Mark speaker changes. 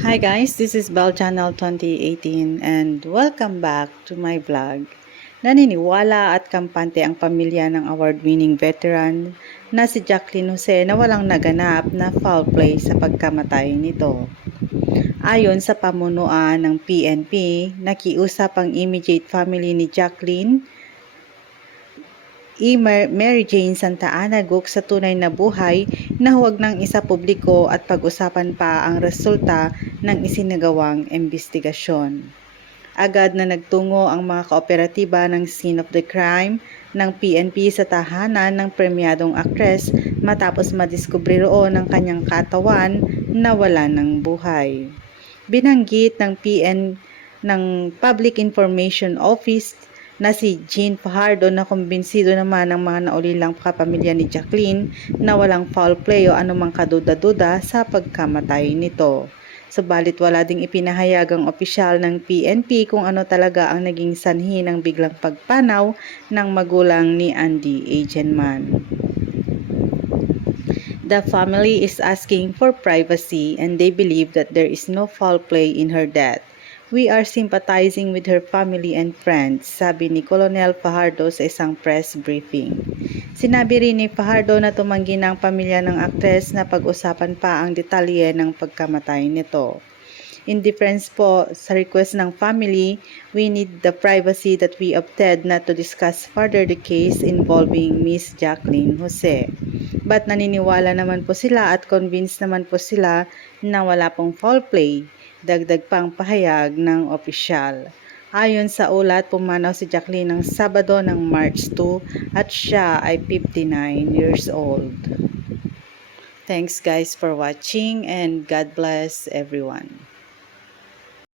Speaker 1: Hi guys, this is Bell Channel 2018 and welcome back to my vlog. Naniniwala at kampante ang pamilya ng award-winning veteran na si Jacqueline Jose na walang naganap na foul play sa pagkamatay nito. Ayon sa pamunuan ng PNP, nakiusap ang immediate family ni Jacqueline E. Mar- Mary Jane Santa Ana Guk sa tunay na buhay na huwag nang isa publiko at pag-usapan pa ang resulta ng isinagawang investigasyon. Agad na nagtungo ang mga kooperatiba ng scene of the crime ng PNP sa tahanan ng premyadong aktres matapos madiskubre roon ang kanyang katawan na wala ng buhay. Binanggit ng PN ng Public Information Office na si Jean Fajardo na kumbinsido naman ng mga naulilang kapamilya ni Jacqueline na walang foul play o anumang kaduda-duda sa pagkamatay nito. Subalit wala ding ipinahayag ang opisyal ng PNP kung ano talaga ang naging sanhi ng biglang pagpanaw ng magulang ni Andy Agenman. The family is asking for privacy and they believe that there is no foul play in her death. We are sympathizing with her family and friends, sabi ni Colonel Fajardo sa isang press briefing. Sinabi rin ni Fajardo na tumanggi ng pamilya ng aktres na pag-usapan pa ang detalye ng pagkamatay nito. In difference po sa request ng family, we need the privacy that we opted not to discuss further the case involving Miss Jacqueline Jose. But naniniwala naman po sila at convinced naman po sila na wala pong foul play dagdag pang pahayag ng opisyal. Ayon sa ulat, pumanaw si Jacqueline ng Sabado ng March 2 at siya ay 59 years old. Thanks guys for watching and God bless everyone.